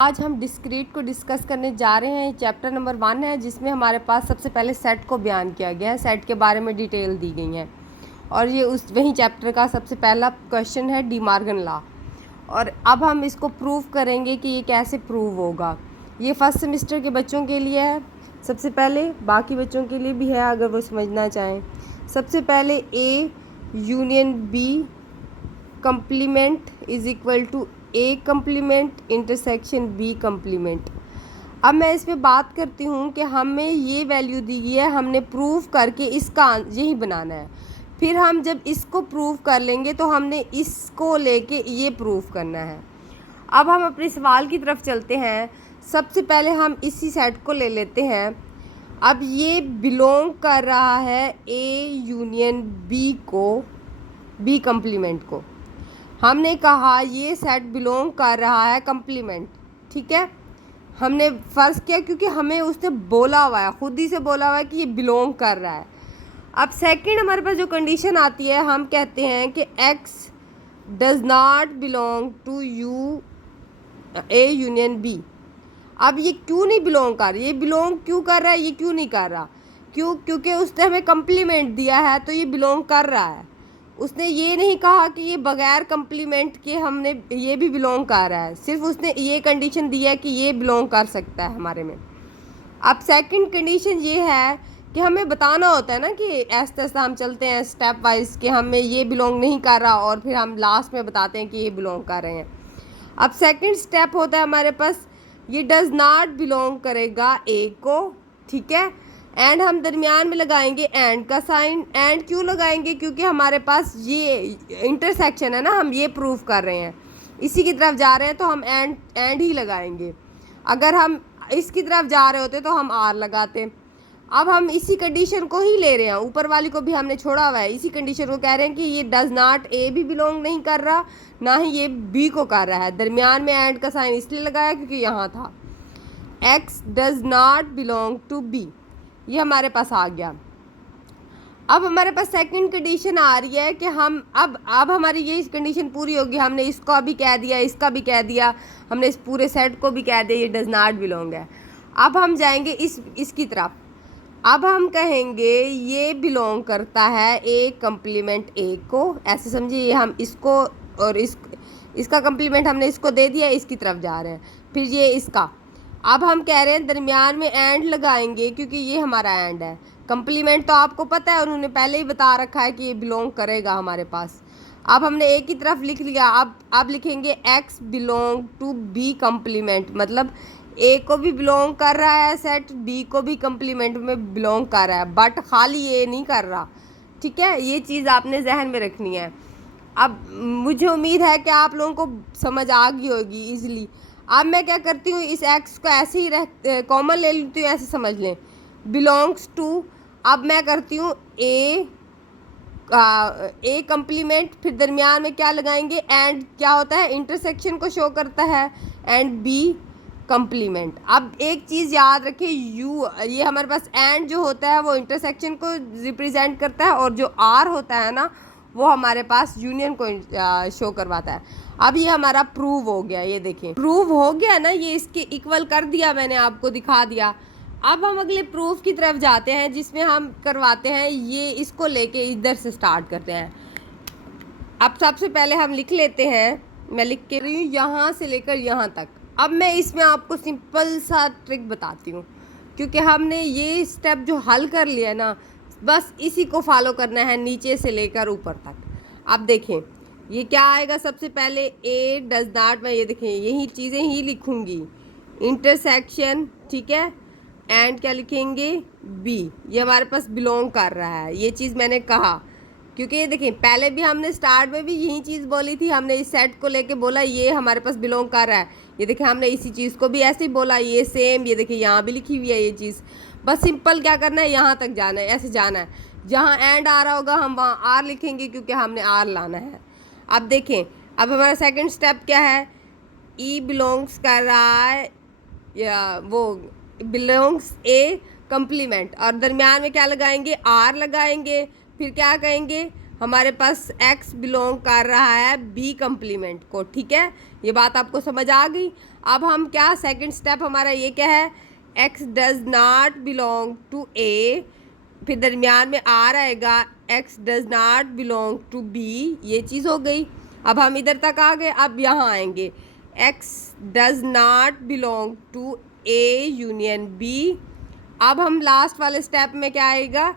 आज हम डिस्क्रीट को डिस्कस करने जा रहे हैं। चैप्टर नंबर 1 है, जिसमें हमारे पास सबसे पहले सेट को बयान किया गया है, सेट के बारे में डिटेल दी गई है। और ये वही चैप्टर का सबसे पहला क्वेश्चन है, डी मॉर्गन लॉ। और अब हम इसको प्रूव करेंगे कि ये कैसे प्रूव होगा। ये फर्स्ट सेमेस्टर के बच्चों के लिए है सबसे पहले, बाकी बच्चों के लिए भी है अगर वो समझना चाहें। सबसे पहले A union B complement is equal to A complement intersection B complement. अब मैं इस पर बात करती हूँ कि हमें ये वैल्यू दी गई है, हमने प्रूव करके इसका यही बनाना है। फिर हम जब इसको प्रूव कर लेंगे तो हमने इसको लेके ये प्रूव करना है। अब हम अपने सवाल की तरफ चलते हैं। सबसे पहले हम इसी सेट को ले लेते हैं। अब ये बिलोंग कर रहा है ए यूनियन बी को, बी कंप्लीमेंट को। हमने कहा ये सेट बिलोंग कर रहा है कंप्लीमेंट, ठीक है। हमने फ़र्ज़ किया क्योंकि हमें उसने बोला हुआ है, खुद ही से बोला हुआ है कि ये बिलोंग कर रहा है। अब सेकंड हमारे पास जो कंडीशन आती है, हम कहते हैं कि x does not belong to you A union B. अब ये क्यों नहीं बिलोंग कर रहा, ये बिलोंग क्यों कर रहा है, ये क्यों नहीं कर रहा? क्योंकि उसने हमें कंप्लीमेंट दिया है तो ये बिलोंग कर रहा है। उसने ये नहीं कहा कि ये बगैर कंप्लीमेंट के हमने ये भी बिलोंग कर रहा है, सिर्फ उसने ये कंडीशन दी है कि ये बिलोंग कर सकता है हमारे में। अब सेकंड कंडीशन ये है कि हमें बताना होता है ना कि ऐसा तैसा हम चलते हैं स्टेप वाइज कि हमें ये बिलोंग नहीं कर रहा और फिर हम लास्ट में बताते हैं कि ये बिलोंग कर रहे हैं। अब सेकंड स्टेप होता है हमारे पास, ये डज़ नॉट बिलोंग करेगा ए को, ठीक है। एंड हम दरमियान में लगाएंगे एंड का साइन। एंड क्यों लगाएंगे? क्योंकि हमारे पास ये इंटरसेक्शन है ना, हम ये प्रूव कर रहे हैं, इसी की तरफ जा रहे हैं तो हम एंड ही लगाएंगे। अगर हम इसकी तरफ जा रहे होते तो हम आर लगाते। अब हम इसी कंडीशन को ही ले रहे हैं, ऊपर वाली को भी हमने छोड़ा हुआ है, इसी कंडीशन को कह रहे हैं कि ये डज़ नॉट ए भी बिलोंग नहीं कर रहा, ना ही ये बी को कर रहा है। दरमियान में एंड का साइन इसलिए लगाया क्योंकि यहाँ था X does not belong to B, ये हमारे पास आ गया। अब हमारे पास सेकंड कंडीशन आ रही है कि हम अब हमारी ये कंडीशन पूरी होगी। हमने इसको भी कह दिया, इसका भी कह दिया, हमने इस पूरे सेट को भी कह दिया ये डज़ नॉट बिलोंग है। अब हम जाएंगे इसकी तरफ। अब हम कहेंगे ये बिलोंग करता है ए कंप्लीमेंट ए को, ऐसे समझिए हम इसको और इसका कंप्लीमेंट हमने इसको दे दिया, इसकी तरफ जा रहे हैं। फिर ये इसका, अब हम कह रहे हैं दरमियान में एंड लगाएंगे क्योंकि ये हमारा एंड है। कंप्लीमेंट तो आपको पता है, उन्होंने पहले ही बता रखा है कि ये बिलोंग करेगा हमारे पास। अब हमने ए की तरफ लिख लिया। अब लिखेंगे X belong to B complement, मतलब ए को भी बिलोंग कर रहा है सेट, बी को भी कंप्लीमेंट में बिलोंग कर रहा है, बट खाली ए नहीं कर रहा, ठीक है। ये चीज़ आपने जहन में रखनी है। अब मुझे उम्मीद है कि आप लोगों को समझ आ गई होगी ईजिली। अब मैं क्या करती हूँ, इस एक्स को ऐसे ही कॉमन ले लेती हूँ, ऐसे समझ लें बिलोंग्स टू। अब मैं करती हूँ ए कंप्लीमेंट, फिर दरमियान में क्या लगाएंगे एंड, क्या होता है इंटरसेक्शन को शो करता है, एंड बी कंप्लीमेंट। अब एक चीज़ याद रखिए, यू ये हमारे पास एंड जो होता है वो इंटरसेक्शन को रिप्रेजेंट करता है, और जो आर होता है ना वो हमारे पास यूनियन को शो करवाता है। अब ये हमारा प्रूव हो गया, ये देखें प्रूव हो गया ना, ये इसके इक्वल कर दिया, मैंने आपको दिखा दिया। अब हम अगले प्रूफ की तरफ जाते हैं, जिसमें हम करवाते हैं ये इसको लेके इधर से स्टार्ट करते हैं। अब सबसे पहले हम लिख लेते हैं, मैं लिख के रही हूँ यहाँ से लेकर यहाँ तक। अब मैं इसमें आपको सिंपल सा ट्रिक बताती हूँ, क्योंकि हमने ये स्टेप जो हल कर लिया ना, बस इसी को फॉलो करना है नीचे से लेकर ऊपर तक। अब देखें ये क्या आएगा, सबसे पहले ए डज़ नॉट, मैं ये देखें यही चीज़ें ही लिखूँगी, इंटरसेक्शन, ठीक है, एंड क्या लिखेंगे बी, ये हमारे पास बिलोंग कर रहा है। ये चीज़ मैंने कहा क्योंकि ये देखें पहले भी हमने स्टार्ट में भी यही चीज़ बोली थी, हमने इस सेट को लेके बोला ये हमारे पास बिलोंग कर रहा है। ये देखें हमने इसी चीज़ को भी ऐसे ही बोला, ये सेम, ये देखिए यहाँ भी लिखी हुई है ये चीज़। बस सिंपल क्या करना है, यहाँ तक जाना है, ऐसे जाना है। जहाँ एंड आ रहा होगा हम वहाँ आर लिखेंगे क्योंकि हमने आर लाना है। अब देखें अब हमारा सेकंड स्टेप क्या है, ई बिलोंग्स कर रहा है, या वो बिलोंग्स ए कंप्लीमेंट, और दरमियान में क्या लगाएंगे आर लगाएंगे। फिर क्या कहेंगे हमारे पास x बिलोंग कर रहा है b कंप्लीमेंट को, ठीक है, ये बात आपको समझ आ गई। अब हम क्या सेकंड स्टेप हमारा ये क्या है, x does not belong to a, फिर दरमियान में r आएगा, x does not belong to b, ये चीज़ हो गई। अब हम इधर तक आ गए, अब यहाँ आएंगे, x does not belong to a union b। अब हम लास्ट वाले स्टेप में क्या आएगा,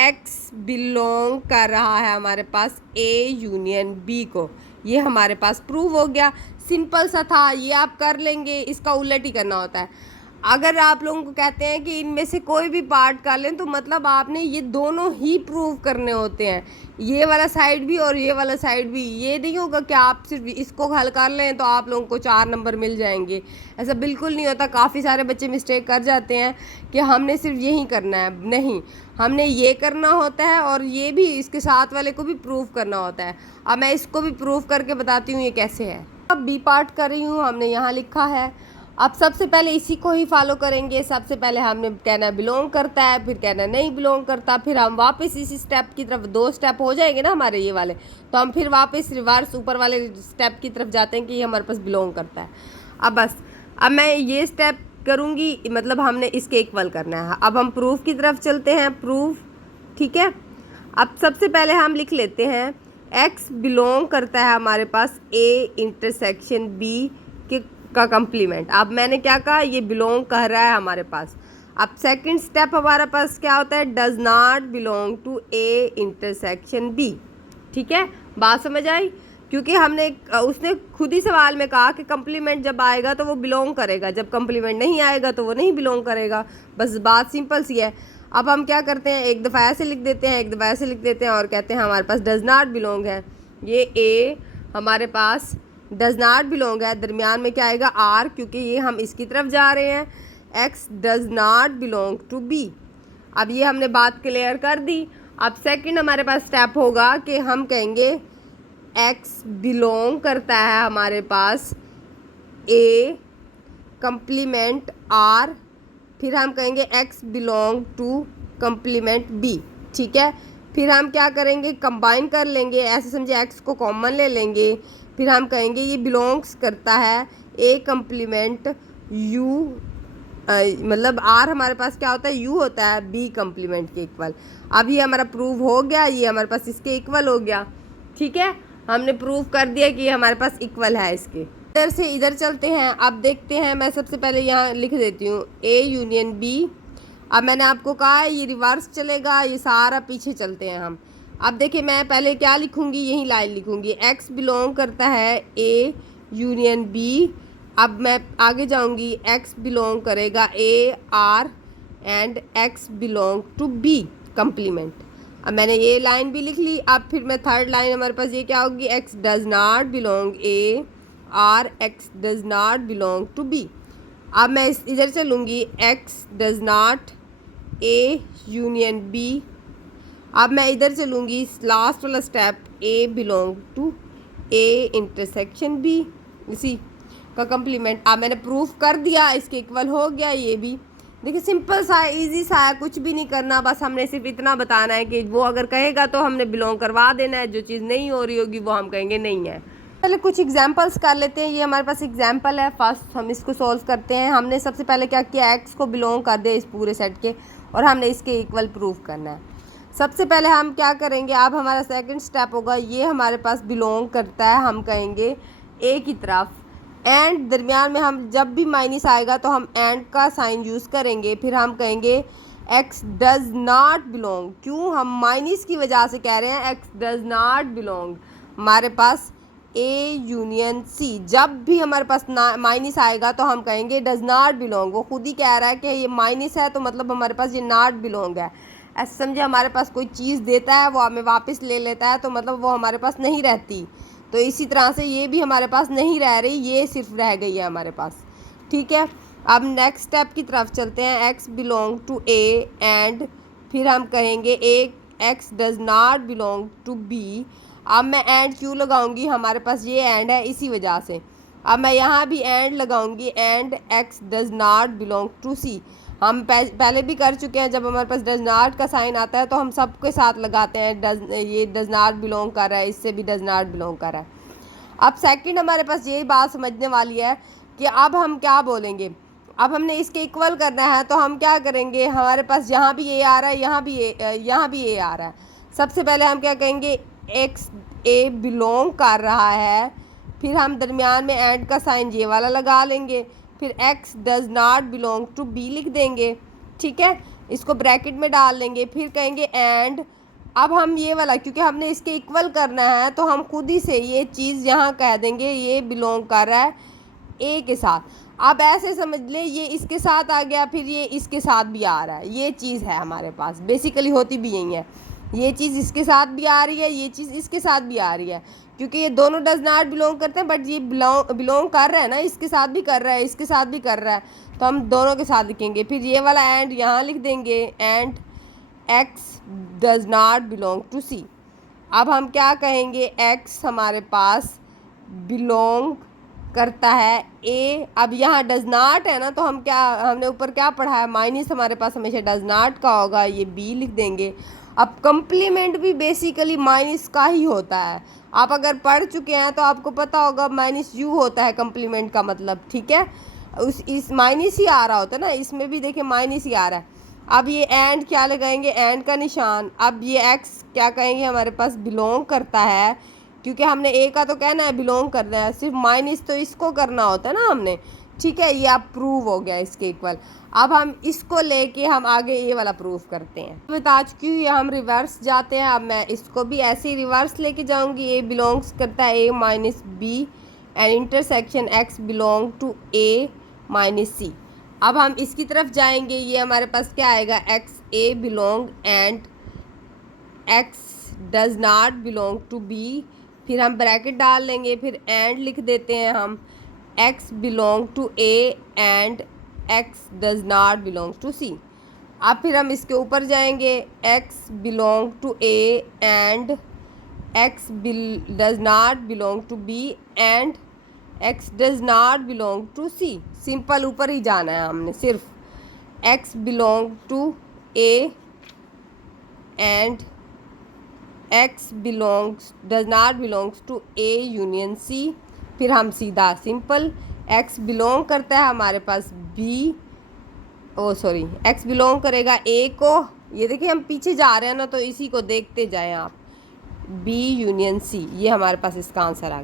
x बिलोंग कर रहा है हमारे पास a यूनियन b को, ये हमारे पास प्रूव हो गया। सिंपल सा था, ये आप कर लेंगे, इसका उलट ही करना होता है। अगर आप लोगों को कहते हैं कि इनमें से कोई भी पार्ट कर लें तो मतलब आपने ये दोनों ही प्रूव करने होते हैं, ये वाला साइड भी और ये वाला साइड भी। ये नहीं होगा कि आप सिर्फ इसको हल कर लें तो आप लोगों को 4 नंबर मिल जाएंगे, ऐसा बिल्कुल नहीं होता। काफ़ी सारे बच्चे मिस्टेक कर जाते हैं कि हमने सिर्फ यही करना है, नहीं, हमने ये करना होता है और ये भी इसके साथ वाले को भी प्रूव करना होता है। अब मैं इसको भी प्रूव करके बताती हूँ ये कैसे है। अब बी पार्ट कर रही हूँ, हमने यहाँ लिखा है। अब सबसे पहले इसी को ही फॉलो करेंगे। सबसे पहले हमने कहना बिलोंग करता है, फिर कहना नहीं बिलोंग करता, फिर हम वापस इसी स्टेप की तरफ, 2 स्टेप हो जाएंगे ना हमारे ये वाले, तो हम फिर वापस रिवर्स ऊपर वाले स्टेप की तरफ जाते हैं कि ये हमारे पास बिलोंग करता है। अब बस, अब मैं ये स्टेप करूँगी, मतलब हमने इसके इक्वल करना है। अब हम प्रूफ की तरफ चलते हैं, प्रूफ, ठीक है। अब सबसे पहले हम लिख लेते हैं x बिलोंग करता है हमारे पास a इंटरसेक्शन b के का कंप्लीमेंट। अब मैंने क्या कहा, ये बिलोंग कर रहा है हमारे पास। अब सेकंड स्टेप हमारे पास क्या होता है, does not belong to a intersection b, ठीक है, बात समझ आई। क्योंकि हमने उसने खुद ही सवाल में कहा कि कंप्लीमेंट जब आएगा तो वो बिलोंग करेगा, जब कंप्लीमेंट नहीं आएगा तो वो नहीं बिलोंग करेगा, बस बात सिंपल सी है। अब हम क्या करते हैं, एक दफ़ा ऐसे लिख देते हैं, एक दफ़ा ऐसे लिख देते हैं और कहते हैं हमारे पास डज नॉट बिलोंग है। ये a हमारे पास डज नॉट बिलोंग है, दरमियान में क्या आएगा r, क्योंकि ये हम इसकी तरफ जा रहे हैं। x does not belong to b। अब ये हमने बात क्लियर कर दी। अब सेकंड हमारे पास स्टेप होगा कि हम कहेंगे x बिलोंग करता है हमारे पास a कंप्लीमेंट r, फिर हम कहेंगे x belong to complement b, ठीक है। फिर हम क्या करेंगे, कंबाइन कर लेंगे, ऐसे समझे x को कॉमन ले लेंगे, फिर हम कहेंगे ये बिलोंग्स करता है a कंप्लीमेंट u, मतलब r हमारे पास क्या होता है, u होता है b कंप्लीमेंट के इक्वल। अब ये हमारा प्रूव हो गया, ये हमारे पास इसके इक्वल हो गया, ठीक है, हमने प्रूव कर दिया कि ये हमारे पास इक्वल है इसके। इधर से इधर चलते हैं, अब देखते हैं। मैं सबसे पहले यहाँ लिख देती हूँ a यूनियन b। अब मैंने आपको कहा है ये रिवर्स चलेगा, ये सारा पीछे चलते हैं हम। अब देखिए, मैं पहले क्या लिखूंगी, यही लाइन लिखूंगी, x बिलोंग करता है a यूनियन b। अब मैं आगे जाऊंगी, x बिलोंग करेगा a r and x belong to b complement. अब मैंने ये लाइन भी लिख ली। अब फिर मैं थर्ड लाइन हमारे पास ये क्या होगी, x does not belong a r, x does not belong to b। अब मैं इधर चलूँगी, x does not a union b। अब मैं इधर चलूँगी, लास्ट वाला step, a belong to a intersection b, इसी का कंप्लीमेंट। अब मैंने प्रूफ कर दिया, इसके इक्वल हो गया ये भी। देखिए सिंपल सा है, इजी सा है, कुछ भी नहीं करना, बस हमने सिर्फ इतना बताना है कि वो अगर कहेगा तो हमने बिलोंग करवा देना है, जो चीज़ नहीं हो रही होगी वो हम कहेंगे नहीं है। पहले कुछ एग्जांपल्स कर लेते हैं। ये हमारे पास एग्जांपल है, फर्स्ट हम इसको सॉल्व करते हैं। हमने सबसे पहले क्या किया, x को बिलोंग कर दिया इस पूरे सेट के, और हमने इसके इक्वल प्रूफ करना है। सबसे पहले हम क्या करेंगे, अब हमारा सेकंड स्टेप होगा, ये हमारे पास बिलोंग करता है, हम कहेंगे a की तरफ, एंड दरमियान में हम जब भी माइनस आएगा तो हम एंड का साइन यूज़ करेंगे। फिर हम कहेंगे x डज नॉट बिलोंग, क्यों, हम माइनस की वजह से कह रहे हैं x डज नॉट बिलोंग, हमारे पास a यूनियन c। जब भी हमारे पास माइनस आएगा तो हम कहेंगे डज नॉट बिलोंग, वो खुद ही कह रहा है कि ये माइनस है तो मतलब हमारे पास ये नॉट बिलोंग है। ऐसे समझे, हमारे पास कोई चीज़ देता है वो हमें वापस ले लेता है तो मतलब वो हमारे पास नहीं रहती, तो इसी तरह से ये भी हमारे पास नहीं रह रही, ये सिर्फ रह गई है हमारे पास, ठीक है। अब नेक्स्ट स्टेप की तरफ चलते हैं, x belong to a and फिर हम कहेंगे x does not belong to b। अब मैं एंड क्यों लगाऊंगी, हमारे पास ये एंड है इसी वजह से, अब मैं यहाँ भी एंड लगाऊंगी, and x does not belong to C. हम पहले भी कर चुके हैं, जब हमारे पास डज नॉट का साइन आता है तो हम सबके साथ लगाते हैं ये डज नॉट बिलोंग कर रहा है, इससे भी डज नॉट बिलोंग कर रहा है। अब सेकंड हमारे पास यही बात समझने वाली है कि अब हम क्या बोलेंगे। अब हमने इसके इक्वल करना है तो हम क्या करेंगे, हमारे पास यहाँ भी ए आ रहा है, यहाँ भी ए आ रहा है। सबसे पहले हम क्या कहेंगे, एक्स ए बिलोंग कर रहा है, फिर हम दरमियान में एंड का साइन ये वाला लगा लेंगे, फिर x does not belong to b लिख देंगे, ठीक है, इसको ब्रैकेट में डाल लेंगे, फिर कहेंगे एंड। अब हम ये वाला, क्योंकि हमने इसके इक्वल करना है तो हम खुद ही से ये चीज़ यहाँ कह देंगे ये बिलोंग कर रहा है ए के साथ। अब ऐसे समझ ले ये इसके साथ आ गया, फिर ये इसके साथ भी आ रहा है, ये चीज़ है हमारे पास। बेसिकली होती भी यही है, ये चीज़ इसके साथ भी आ रही है, ये चीज़ इसके साथ भी आ रही है, क्योंकि ये दोनों डज नॉट बिलोंग करते हैं, बट ये बिलोंग कर रहा है ना, इसके साथ भी कर रहा है, इसके साथ भी कर रहा है, तो हम दोनों के साथ लिखेंगे। फिर ये वाला एंड यहाँ लिख देंगे, and x does not belong to c। अब हम क्या कहेंगे, x हमारे पास बिलोंग करता है a। अब यहाँ डज नॉट है ना, तो हम क्या, हमने ऊपर क्या पढ़ा है, माइनस हमारे पास हमेशा डज नॉट का होगा, ये b लिख देंगे। अब कम्प्लीमेंट भी बेसिकली माइनस का ही होता है, आप अगर पढ़ चुके हैं तो आपको पता होगा माइनस यू होता है कम्प्लीमेंट का मतलब, ठीक है, इस माइनस ही आ रहा होता है ना, इसमें भी देखिए माइनस ही आ रहा है। अब ये एंड क्या लगाएंगे, एंड का निशान। अब ये x क्या कहेंगे, हमारे पास बिलोंग करता है, क्योंकि हमने ए का तो कहना है, बिलोंग करना है, सिर्फ माइनस तो इसको करना होता है ना हमने, ठीक है, ये अब प्रूव हो गया इसके इक्वल। अब हम इसको लेके हम आगे ये वाला प्रूफ करते हैं। बता चुकी हूँ, ये हम रिवर्स जाते हैं। अब मैं इसको भी ऐसे ही रिवर्स लेके जाऊंगी। ए बिलोंग्स करता है A minus B and intersection X belong to A minus C. अब हम इसकी तरफ जाएंगे, ये हमारे पास क्या आएगा, X A belong and X does not belong to B, फिर हम ब्रैकेट डाल लेंगे, फिर एंड लिख देते हैं हम, x belong to a and x does not belong to c। अब फिर हम इसके ऊपर जाएंगे, x belong to a and x does not belong to b and x does not belong to c। Simple ऊपर ही जाना है हमने, सिर्फ x belong to a and x belongs does not belongs to a union c। फिर हम सीधा simple x belong करता है हमारे पास x बिलोंग करेगा a को, ये देखिए हम पीछे जा रहे हैं ना, तो इसी को देखते जाएं आप, b यूनियन c, ये हमारे पास इसका आंसर आ गया।